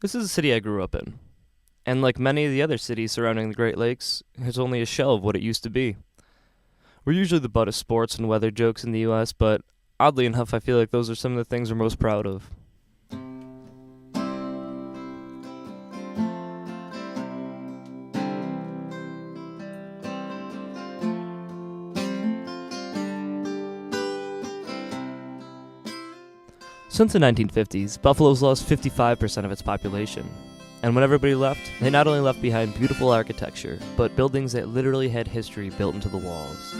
This is a city I grew up in, and like many of the other cities surrounding the Great Lakes, it's only a shell of what it used to be. We're usually the butt of sports and weather jokes in the US, but oddly enough, I feel like those are some of the things we're most proud of. Since the 1950s, Buffalo's lost 55% of its population. And when everybody left, they not only left behind beautiful architecture, but buildings that literally had history built into the walls.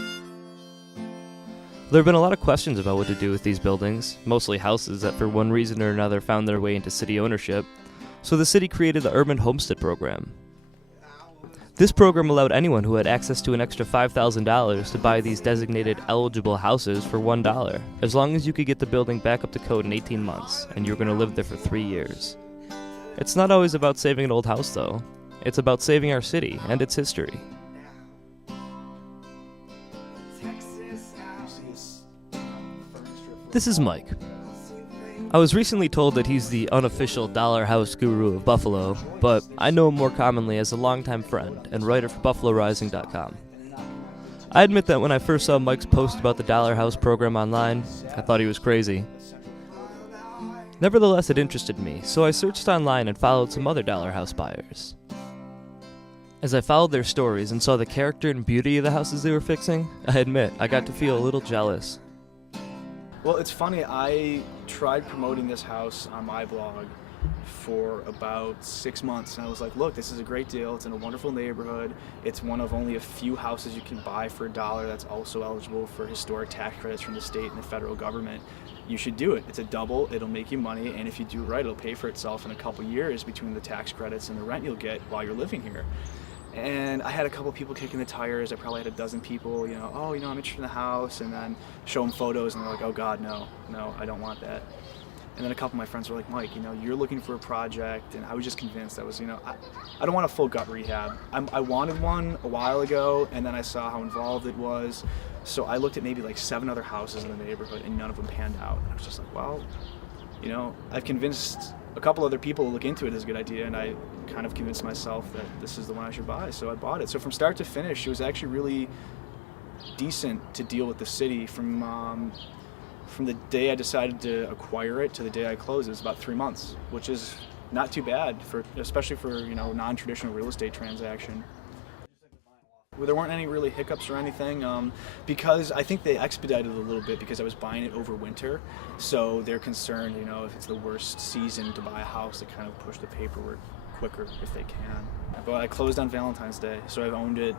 There have been a lot of questions about what to do with these buildings, mostly houses that for one reason or another found their way into city ownership, so the city created the Urban Homestead Program. This program allowed anyone who had access to an extra $5,000 to buy these designated eligible houses for $1, as long as you could get the building back up to code in 18 months, and you were going to live there for 3 years. It's not always about saving an old house, though. It's about saving our city and its history. This is Mike. I was recently told that he's the unofficial dollar house guru of Buffalo, but I know him more commonly as a longtime friend and writer for BuffaloRising.com. I admit that when I first saw Mike's post about the dollar house program online, I thought he was crazy. Nevertheless, it interested me, so I searched online and followed some other dollar house buyers. As I followed their stories and saw the character and beauty of the houses they were fixing, I admit I got to feel a little jealous. Well, it's funny, I tried promoting this house on my blog for about 6 months, and I was like, look, this is a great deal, it's in a wonderful neighborhood, it's one of only a few houses you can buy for $1 that's also eligible for historic tax credits from the state and the federal government. You should do it. It's a double, it'll make you money, and if you do right, it'll pay for itself in a couple years between the tax credits and the rent you'll get while you're living here. And I had a couple people kicking the tires. I probably had a dozen people, I'm interested in the house, and then show them photos, and they're like, oh God, no, I don't want that. And then a couple of my friends were like, Mike, you're looking for a project, and I was just convinced I was, I don't want a full gut rehab. I wanted one a while ago, and then I saw how involved it was, so I looked at maybe like 7 other houses in the neighborhood, and none of them panned out. And I was just like, well, I've convinced a couple other people to look into it as a good idea, and I kind of convinced myself that this is the one I should buy, so I bought it. So from start to finish, it was actually really decent to deal with the city. From the day I decided to acquire it to the day I closed, it was about 3 months, which is not too bad, especially for non-traditional real estate transaction. Well, there weren't any really hiccups or anything, because I think they expedited it a little bit because I was buying it over winter, so they're concerned, if it's the worst season to buy a house, they kind of push the paperwork quicker if they can. But I closed on Valentine's Day, so I've owned it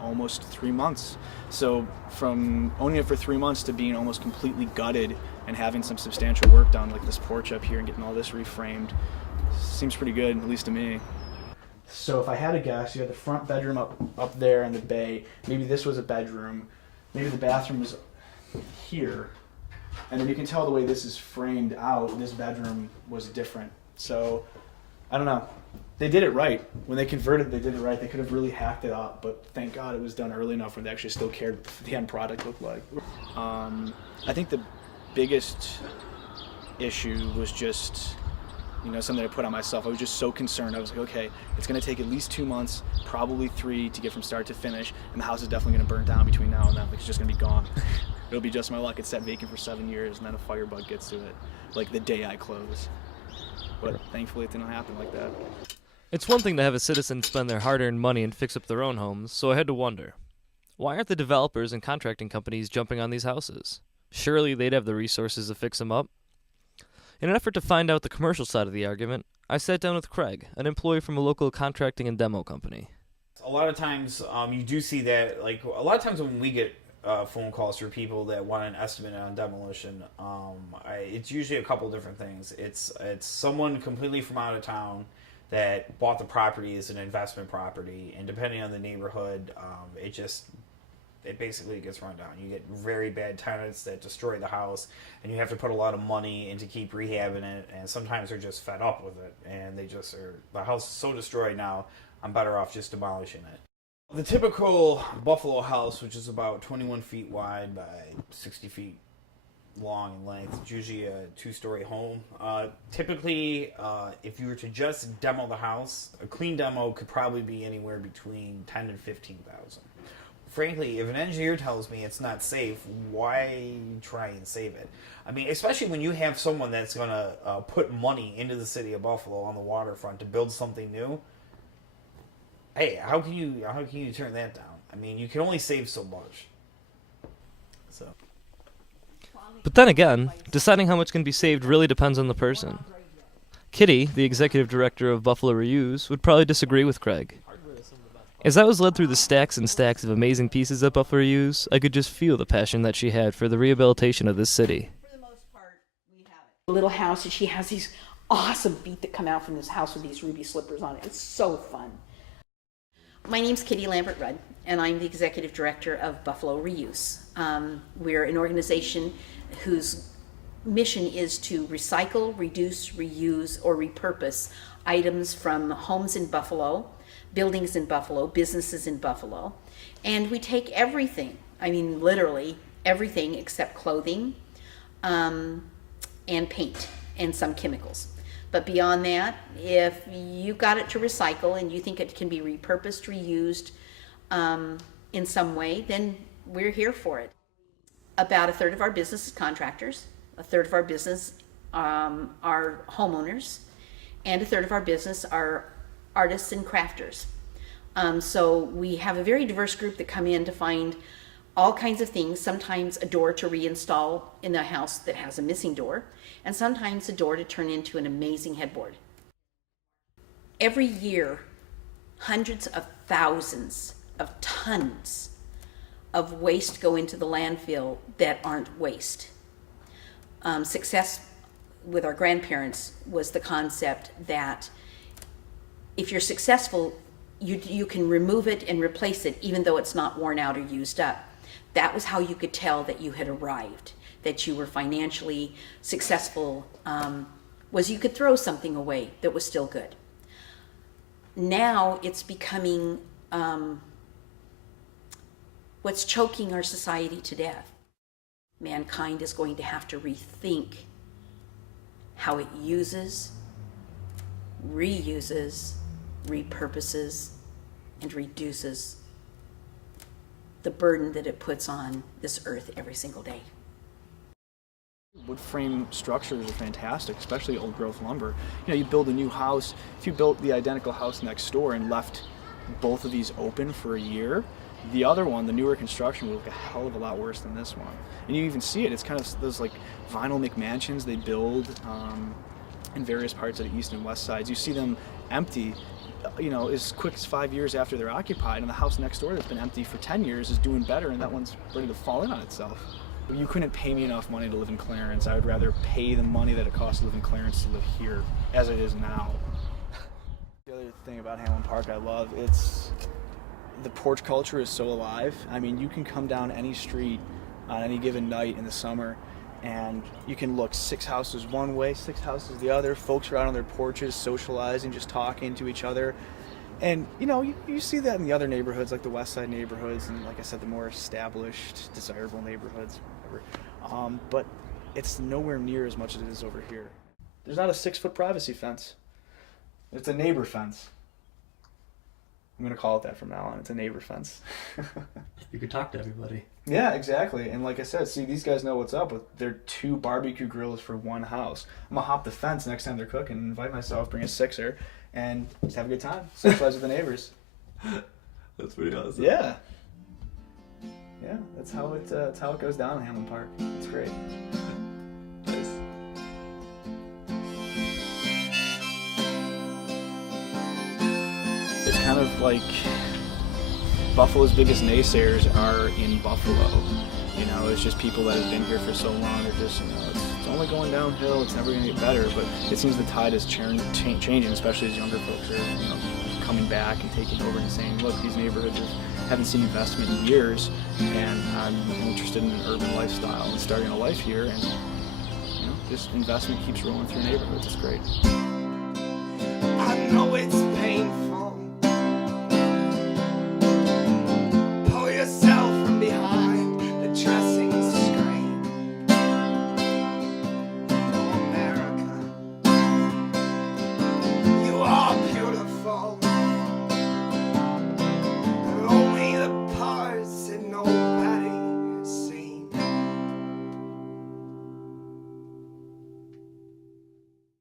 almost 3 months. So from owning it for 3 months to being almost completely gutted and having some substantial work done, like this porch up here and getting all this reframed, seems pretty good, at least to me. So if I had to guess, you had the front bedroom up there in the bay. Maybe this was a bedroom. Maybe the bathroom was here. And then you can tell the way this is framed out, this bedroom was different. So, I don't know. They did it right. When they converted, they did it right. They could have really hacked it up, but thank God it was done early enough where they actually still cared what the end product looked like. I think the biggest issue was just something I put on myself. I was just so concerned. I was like, okay, it's going to take at least 2 months, probably 3 to get from start to finish, and the house is definitely going to burn down between now and then. Like, it's just going to be gone. It'll be just my luck. It's sat vacant for 7 years, and then a firebug gets to it, like the day I close. But thankfully it didn't happen like that. It's one thing to have a citizen spend their hard-earned money and fix up their own homes, so I had to wonder, why aren't the developers and contracting companies jumping on these houses? Surely they'd have the resources to fix them up. In an effort to find out the commercial side of the argument, I sat down with Craig, an employee from a local contracting and demo company. A lot of times you do see that, like a lot of times when we get phone calls for people that want an estimate on demolition, it's usually a couple different things. It's someone completely from out of town that bought the property as an investment property, and depending on the neighborhood, it basically gets run down. You get very bad tenants that destroy the house, and you have to put a lot of money in to keep rehabbing it, and sometimes they're just fed up with it, and the house is so destroyed now, I'm better off just demolishing it. The typical Buffalo house, which is about 21 feet wide by 60 feet long in length. It's usually a 2-story home. Typically, if you were to just demo the house, a clean demo could probably be anywhere between $10,000 and $15,000. Frankly, if an engineer tells me it's not safe, why try and save it? I mean, especially when you have someone that's going to put money into the city of Buffalo on the waterfront to build something new. Hey, how can you turn that down? I mean, you can only save so much. So. But then again, deciding how much can be saved really depends on the person. Kitty, the executive director of Buffalo Reuse, would probably disagree with Craig. As I was led through the stacks and stacks of amazing pieces at Buffalo Reuse, I could just feel the passion that she had for the rehabilitation of this city. For the most part, we have it. A little house, and she has these awesome feet that come out from this house with these ruby slippers on it. It's so fun. My name's Kitty Lambert-Rudd, and I'm the executive director of Buffalo Reuse. We're an organization whose mission is to recycle, reduce, reuse, or repurpose items from homes in Buffalo, buildings in Buffalo, businesses in Buffalo, and we take everything, I mean literally everything except clothing and paint and some chemicals. But beyond that, if you got it to recycle and you think it can be repurposed, reused in some way, then we're here for it. About a third of our business is contractors, a third of our business are homeowners, and a third of our business are artists and crafters. So we have a very diverse group that come in to find all kinds of things, sometimes a door to reinstall in a house that has a missing door, and sometimes a door to turn into an amazing headboard. Every year, hundreds of thousands of tons of waste go into the landfill that aren't waste. Success with our grandparents was the concept that if you're successful, you can remove it and replace it even though it's not worn out or used up. That was how you could tell that you had arrived, that you were financially successful, was you could throw something away that was still good. Now it's becoming what's choking our society to death. Mankind is going to have to rethink how it uses, reuses, repurposes, and reduces the burden that it puts on this earth every single day. Wood frame structures are fantastic, especially old growth lumber. You know, you build a new house, if you built the identical house next door and left both of these open for a year, the other one, the newer construction, will look a hell of a lot worse than this one. And you even see it, it's kind of those like vinyl McMansions they build in various parts of the east and west sides. You see them empty, you know, as quick as 5 years after they're occupied, and the house next door that's been empty for 10 years is doing better, and that one's ready to fall in on itself. You couldn't pay me enough money to live in Clarence. I would rather pay the money that it costs to live in Clarence to live here, as it is now. The other thing about Hamlin Park I love, it's the porch culture is so alive. I mean, you can come down any street on any given night in the summer and you can look 6 houses one way, 6 houses the other. Folks are out on their porches socializing, just talking to each other. And you know, you see that in the other neighborhoods, like the West Side neighborhoods, and like I said, the more established, desirable neighborhoods, whatever. But it's nowhere near as much as it is over here. There's not a 6-foot privacy fence. It's a neighbor fence. I'm gonna call it that from now on. It's a neighbor fence. You could talk to everybody. Yeah, exactly. And like I said, see, these guys know what's up with their 2 barbecue grills for 1 house. I'm gonna hop the fence next time they're cooking, invite myself, bring a 6er, and just have a good time. Socialize with the neighbors. That's pretty awesome. Yeah. Yeah, that's how it goes down in Hamlin Park. It's great. Nice. It's kind of like Buffalo's biggest naysayers are in Buffalo. You know, it's just people that have been here for so long. They're just, you know, it's only going downhill. It's never going to get better. But it seems the tide is changing, especially as younger folks are, you know, coming back and taking over and saying, look, these neighborhoods haven't seen investment in years, and I'm interested in an urban lifestyle and starting a life here. And you know, just investment keeps rolling through neighborhoods. It's great. I know it's